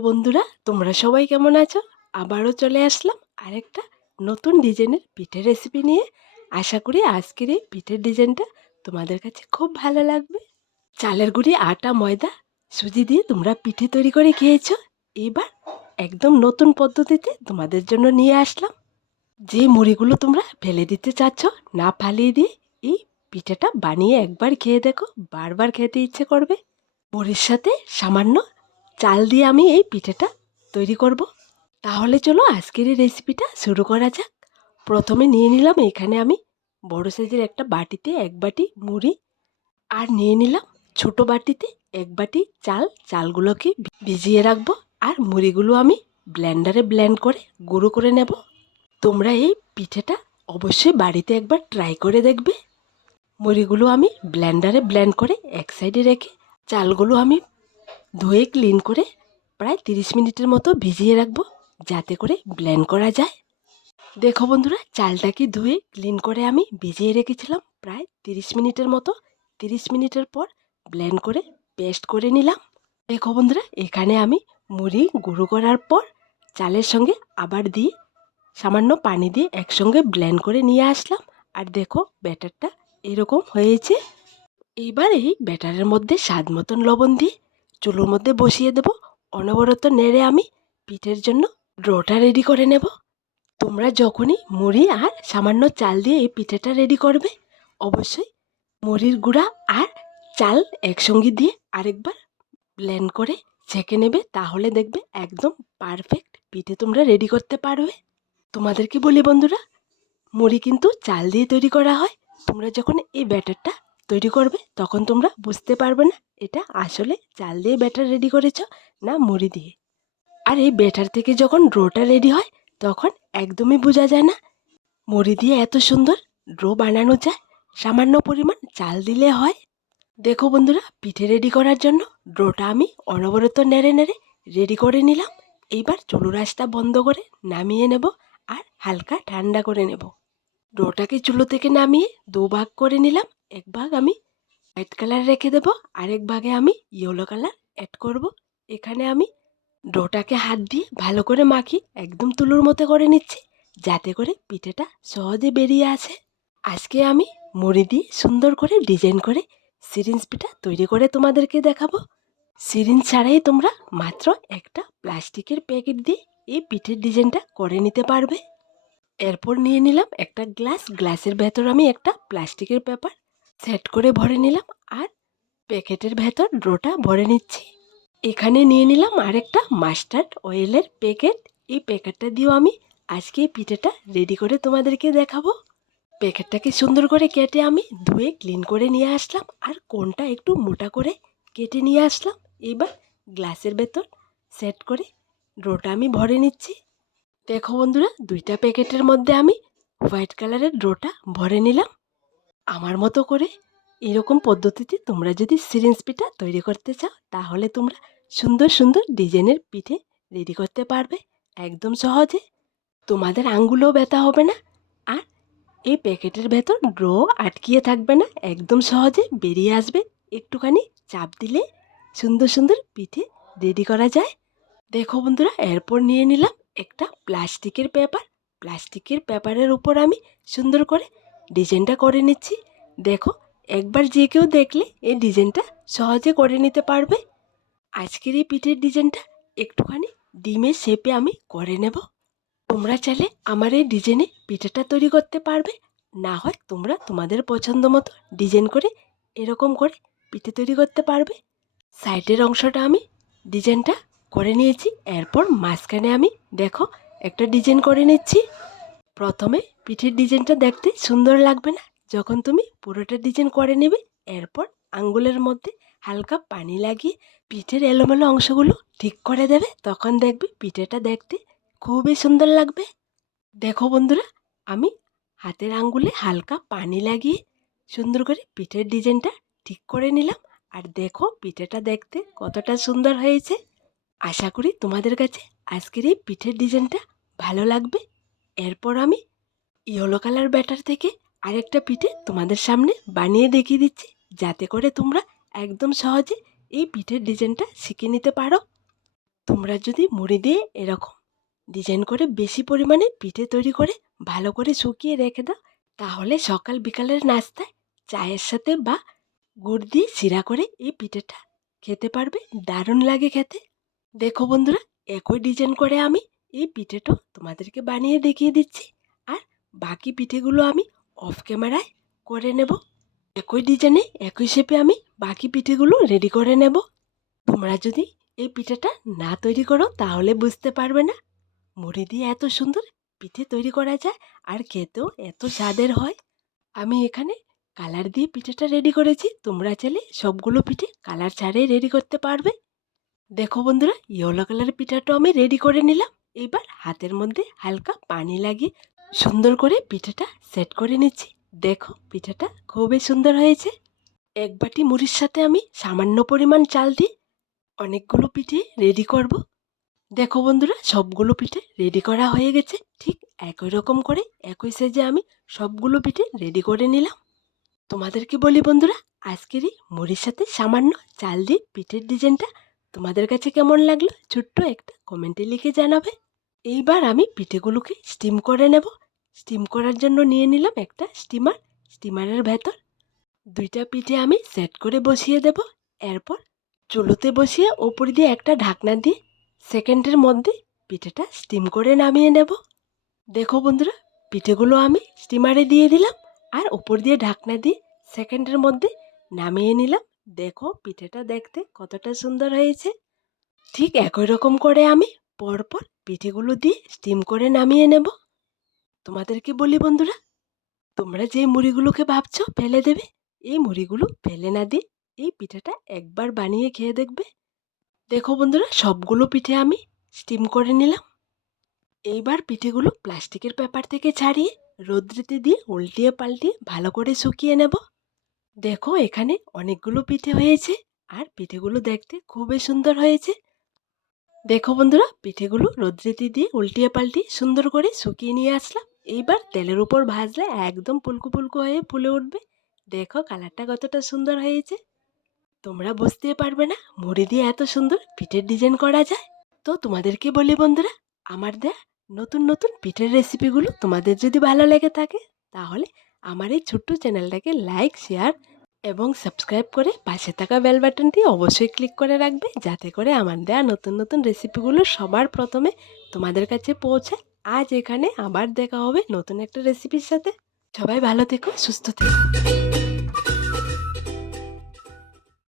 বন্ধুরা, তোমরা সবাই কেমন আছো? আবারও চলে আসলাম আরেকটা নতুন ডিজাইনের পিঠের রেসিপি নিয়ে। আশা করি আজকের এই পিঠের ডিজাইনটা তোমাদের কাছে খুব ভালো লাগবে। চালের গুঁড়ি, আটা, ময়দা সুজি দিয়ে তোমরা পিঠে তৈরি করে খেয়েছো। এবার একদম নতুন পদ্ধতিতে তোমাদের জন্য নিয়ে আসলাম। যে মুড়িগুলো তোমরা ফেলে দিতে চাচ্ছ, না ফালিয়ে দিয়ে এই পিঠেটা বানিয়ে একবার খেয়ে দেখো, বারবার খেতে ইচ্ছে করবে। মুড়ির সাথে সামান্য চাল দিয়ে আমি এই পিঠেটা তৈরি করব। তাহলে চলো আজকের এই রেসিপিটা শুরু করা যাক। প্রথমে নিয়ে নিলাম এখানে আমি বড় সাইজের একটা বাটিতে এক বাটি মুড়ি আর নিয়ে নিলাম ছোট বাটিতে এক বাটি চাল। চালগুলোকে ভিজিয়ে রাখব আর মুড়িগুলো আমি ব্লেন্ডারে ব্লেন্ড করে গুঁড়ো করে নেব। তোমরা এই পিঠেটা অবশ্যই বাড়িতে একবার ট্রাই করে দেখবে। মুড়িগুলো আমি ব্লেন্ডারে ব্লেন্ড করে এক সাইডে রেখে চালগুলো আমি ধুয়ে ক্লিন করে প্রায় তিরিশ মিনিটের মতো ভিজিয়ে রাখব যাতে করে ব্লেন্ড করা যায়। দেখো বন্ধুরা চালটাকে ধুয়ে ক্লিন করে আমি ভিজিয়ে রেখেছিলাম। প্রায় তিরিশ মিনিটের মতো, তিরিশ মিনিটের পর ব্লেন্ড করে পেস্ট করে নিলাম। দেখো বন্ধুরা, এখানে আমি মুড়ি গুঁড়ো করার পর চালের সঙ্গে আবার দিয়ে সামান্য পানি দিয়ে একসঙ্গে ব্লেন্ড করে নিয়ে আসলাম। আর দেখো ব্যাটারটা এরকম হয়েছে। এবার এই ব্যাটারের মধ্যে স্বাদ মতন লবণ দিয়ে চুলোর মধ্যে বসিয়ে দেব। অনবরত নেড়ে আমি পিঠের জন্য ডোটা রেডি করে নেব। তোমরা যখনই মুড়ি আর সামান্য চাল দিয়ে এই পিঠেটা রেডি করবে, অবশ্যই মুড়ির গুঁড়া আর চাল একসঙ্গে দিয়ে আরেকবার ব্লেন্ড করে ছেঁকে নেবে, তাহলে দেখবে একদম পারফেক্ট পিঠে তোমরা রেডি করতে পারবে। তোমাদেরকে বলি বন্ধুরা? মুড়ি কিন্তু চাল দিয়ে তৈরি করা হয়। তোমরা যখন এই ব্যাটারটা তৈরি করবে, তখন তোমরা বুঝতে পারবে না এটা আসলে চাল দিয়ে ব্যাটার রেডি করেছ না মুড়ি দিয়ে। আর এই ব্যাটার থেকে যখন ড্রোটা রেডি হয়, তখন একদমই বোঝা যায় না মুড়ি দিয়ে এত সুন্দর ড্রো বানানো যায়, সামান্য পরিমাণ চাল দিলে হয়। দেখো বন্ধুরা, পিঠে রেডি করার জন্য ড্রোটা আমি অনবরত নেড়ে নেড়ে রেডি করে নিলাম। এইবার চুলো রাসটা বন্ধ করে নামিয়ে নেব আর হালকা ঠান্ডা করে নেব। ডোটাকে চুলো থেকে নামিয়ে দু ভাগ করে নিলাম। এক ভাগ আমি হোয়াইট কালার রেখে দেব, আরেক ভাগে আমি ইয়েলো কালার অ্যাড করব। এখানে আমি ডোটাকে হাত দিয়ে ভালো করে মাখি, একদম তুলোর মতো করে নিচ্ছি, যাতে করে পিঠেটা সহজে বেরিয়ে আসে। আজকে আমি মুড়ি দিয়ে সুন্দর করে ডিজাইন করে সিরিঞ্জ পিঠা তৈরি করে তোমাদেরকে দেখাবো। সিরিঞ্জ ছাড়াই তোমরা মাত্র একটা প্লাস্টিকের প্যাকেট দিয়ে এই পিঠের ডিজাইনটা করে নিতে পারবে। এরপর নিয়ে নিলাম একটা গ্লাস। গ্লাসের ভেতর আমি একটা প্লাস্টিকের পেপার সেট করে ভরে নিলাম আর প্যাকেটের ভেতর ড্রোটা ভরে নিচ্ছি। এখানে নিয়ে নিলাম আরেকটা মাস্টার্ড অয়েলের প্যাকেট। এই প্যাকেটটা দিয়েও আমি আজকে এই পিঠেটা রেডি করে তোমাদেরকে দেখাবো। প্যাকেটটাকে সুন্দর করে কেটে আমি ধুয়ে ক্লিন করে নিয়ে আসলাম আর কোনটা একটু মোটা করে কেটে নিয়ে আসলাম। এবার গ্লাসের ভেতর সেট করে ড্রোটা আমি ভরে নিচ্ছি। দেখো বন্ধুরা, দুইটা প্যাকেটের মধ্যে আমি হোয়াইট কালারের ড্রোটা ভরে নিলাম। আমার মতো করে এরকম পদ্ধতিতে তোমরা যদি সিরিঞ্জ পিঠা তৈরি করতে চাও, তাহলে তোমরা সুন্দর সুন্দর ডিজাইনের পিঠে রেডি করতে পারবে একদম সহজে। তোমাদের আঙ্গুলও ব্যথা হবে না আর এই প্যাকেটের ভেতর ড্র আটকিয়ে থাকবে না, একদম সহজে বেরিয়ে আসবে। একটুখানি চাপ দিলে সুন্দর সুন্দর পিঠে রেডি করা যায়। দেখো বন্ধুরা, এরপর নিয়ে নিলাম একটা প্লাস্টিকের পেপার। প্লাস্টিকের পেপারের উপর আমি সুন্দর করে ডিজাইনটা করে নিচ্ছি। দেখো, একবার যে কেউ দেখলে এই ডিজাইনটা সহজে করে নিতে পারবে। আজকের এই পিঠের ডিজাইনটা একটুখানি ডিমের শেপে আমি করে নেব। তোমরা চাইলে আমার এই ডিজাইনে পিঠেটা তৈরি করতে পারবে। না হয় তোমরা তোমাদের পছন্দ মতো ডিজাইন করে এরকম করে পিঠে তৈরি করতে পারবে। সাইডের অংশটা আমি ডিজাইনটা করে নিয়েছি, এরপর মাঝখানে আমি, দেখো, একটা ডিজাইন করে নিচ্ছি। প্রথমে পিঠের ডিজাইনটা দেখতে সুন্দর লাগবে না, যখন তুমি পুরোটা ডিজাইন করে নেবে, এরপর আঙ্গুলের মধ্যে হালকা পানি লাগিয়ে পিঠের এলোমেলো অংশগুলো ঠিক করে দেবে, তখন দেখবে পিঠেটা দেখতে খুবই সুন্দর লাগবে। দেখো বন্ধুরা, আমি হাতের আঙ্গুলে হালকা পানি লাগিয়ে সুন্দর করে পিঠের ডিজাইনটা ঠিক করে নিলাম, আর দেখো পিঠেটা দেখতে কতটা সুন্দর হয়েছে। আশা করি তোমাদের কাছে আজকের এই পিঠের ডিজাইনটা ভালো লাগবে। এরপর আমি ইয়েলো কালার ব্যাটার থেকে আরেকটা পিঠে তোমাদের সামনে বানিয়ে দেখিয়ে দিচ্ছি, যাতে করে তোমরা একদম সহজে এই পিঠের ডিজাইনটা শিখে নিতে পারো। তোমরা যদি মুড়ি দিয়ে এরকম ডিজাইন করে বেশি পরিমাণে পিঠে তৈরি করে ভালো করে শুকিয়ে রেখে দাও, তাহলে সকাল বিকালের নাস্তায় চায়ের সাথে বা গুড় দিয়ে শিরা করে এই পিঠেটা খেতে পারবে। দারুণ লাগে খেতে। দেখো বন্ধুরা, একই ডিজাইন করে আমি এই পিঠেটা তোমাদেরকে বানিয়ে দেখিয়ে দিচ্ছি। আর বাকি পিঠেগুলো আমি অফ ক্যামেরায় করে নেব। একই ডিজাইনে একই শেপে আমি বাকি পিঠেগুলো রেডি করে নেব। তোমরা যদি এই পিঠেটা না তৈরি করো, তাহলে বুঝতে পারবে না। মুড়ি দিয়ে এত সুন্দর পিঠে তৈরি করা যায়, আর খেতেও এত স্বাদের হয়। আমি এখানে কালার দিয়ে পিঠেটা রেডি করেছি। তোমরা চাইলে সবগুলো পিঠে কালার ছাড়াই রেডি করতে পারবে। দেখো বন্ধুরা, ইয়েলো কালারের পিঠাটা আমি রেডি করে নিলাম। এবার হাতের মধ্যে হালকা পানি লাগিয়ে সুন্দর করে পিঠাটা সেট করে নিচ্ছি। দেখো, পিঠাটা খুবই সুন্দর হয়েছে। এক বাটি মুড়ির সাথে আমি সামান্য পরিমাণ চাল দিয়ে অনেকগুলো পিঠে রেডি করব। দেখো বন্ধুরা, সবগুলো পিঠে রেডি করা হয়ে গেছে। ঠিক একই রকম করে, একই সাইজে আমি সবগুলো পিঠে রেডি করে নিলাম। তোমাদেরকে বলি বন্ধুরা আজকেরই মুড়ির সাথে সামান্য চাল দিয়ে পিঠের ডিজাইনটা তোমাদের কাছে কেমন লাগল? ছোট্ট একটা কমেন্টে লিখে জানাবে। এইবার আমি পিঠেগুলোকে স্টিম করে নেব। স্টিম করার জন্য নিয়ে নিলাম একটা স্টিমার স্টিমারের ভেতর। দুইটা পিঠে আমি সেট করে বসিয়ে দেব। এরপর চুলোতে বসিয়ে ওপর দিয়ে একটা ঢাকনা দিয়ে সেকেন্ডের মধ্যে পিঠেটা স্টিম করে নামিয়ে নেব। দেখো বন্ধুরা, পিঠেগুলো আমি স্টিমারে দিয়ে দিলাম আর ওপর দিয়ে ঢাকনা দিয়ে সেকেন্ডের মধ্যে নামিয়ে নিলাম। দেখো পিঠেটা দেখতে কতটা সুন্দর হয়েছে। ঠিক একই রকম করে আমি পরপর পিঠেগুলো দিয়ে স্টিম করে নামিয়ে নেব। তোমাদেরকে বলি বন্ধুরা? তোমরা যে মুড়িগুলোকে ভাবছ ফেলে দেবে, এই মুড়িগুলো ফেলে না দিয়ে এই পিঠাটা একবার বানিয়ে খেয়ে দেখবে। দেখো বন্ধুরা, সবগুলো পিঠে আমি স্টিম করে নিলাম। এইবার পিঠেগুলো প্লাস্টিকের পেপার থেকে ছাড়িয়ে রোদ্রেতে দিয়ে উল্টিয়ে পাল্টিয়ে ভালো করে শুকিয়ে নেব। দেখো, এখানে অনেকগুলো পিঠে হয়েছে আর পিঠেগুলো দেখতে খুবই সুন্দর হয়েছে। দেখো বন্ধুরা, পিঠেগুলো রোদ্রেতে দিয়ে উল্টিয়ে পাল্টিয়ে সুন্দর করে শুকিয়ে নিয়ে আসলাম। এইবার তেলের উপর ভাজলে একদম পুলকু পুলকু হয়ে ফুলে উঠবে। দেখো, কালারটা কতটা সুন্দর হয়েছে। তোমরা বুঝতে পারবে না মুড়ি দিয়ে এত সুন্দর পিঠের ডিজাইন করা যায়। তো তোমাদেরকে বলি বন্ধুরা, আমার দেয়া নতুন নতুন পিঠের রেসিপিগুলো তোমাদের যদি ভালো লেগে থাকে, তাহলে আমার এই ছোট্ট চ্যানেলটাকে লাইক, শেয়ার এবং সাবস্ক্রাইব করে পাশে থাকা বেল বাটনটি অবশ্যই ক্লিক করে রাখবে, যাতে করে আমার দেওয়া নতুন নতুন রেসিপিগুলো সবার প্রথমে তোমাদের কাছে পৌঁছায় আজ এখানে আবার দেখা হবে নতুন একটা রেসিপির সাথে। সবাই ভালো থেকো, সুস্থ থেকো।